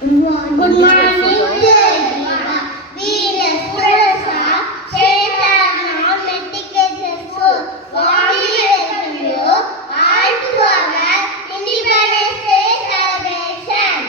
Good morning to everyone. We the students are Saint Anna Medication School. Warmly welcome you all to our Independence Day celebration.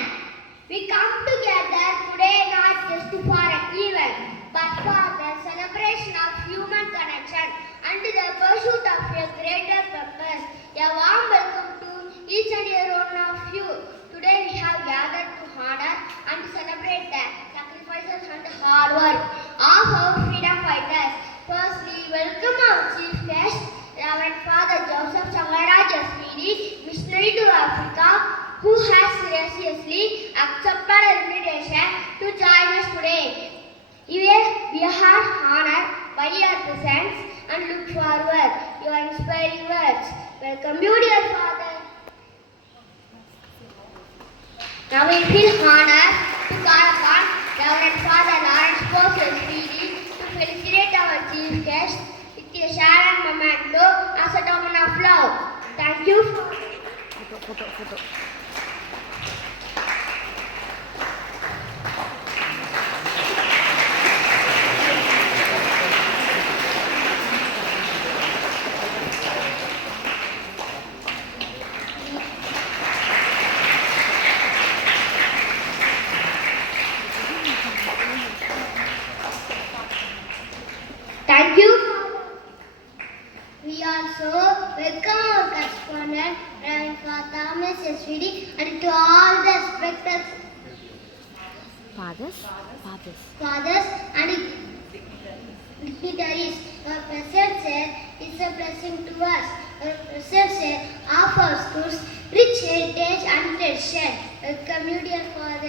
We come together today not just for an event, but for the celebration of human connection and the pursuit of a greater purpose. A warm welcome to each and every one of you. Today we have gathered to honor and celebrate the sacrifices and hard work of our freedom fighters. Firstly, welcome our chief guest, Reverend Father Joseph Changaraj Speedy, missionary to Africa, who has graciously accepted our invitation to join us today. We are honored by your presence and look forward to your inspiring words. Welcome you, dear Father. Now we feel honored to call upon Reverend Father Lawrence Postal Speedy to felicitate our chief guest with a share and memento as a token of love. Thank you for Photo. Thank you. We also welcome our correspondent, Reverend Father Thomas Speedy, and to all the respected fathers and dignitaries. Your presence here is a blessing to us. Your presence here of our schools, rich heritage and tradition. Welcome you, dear Father.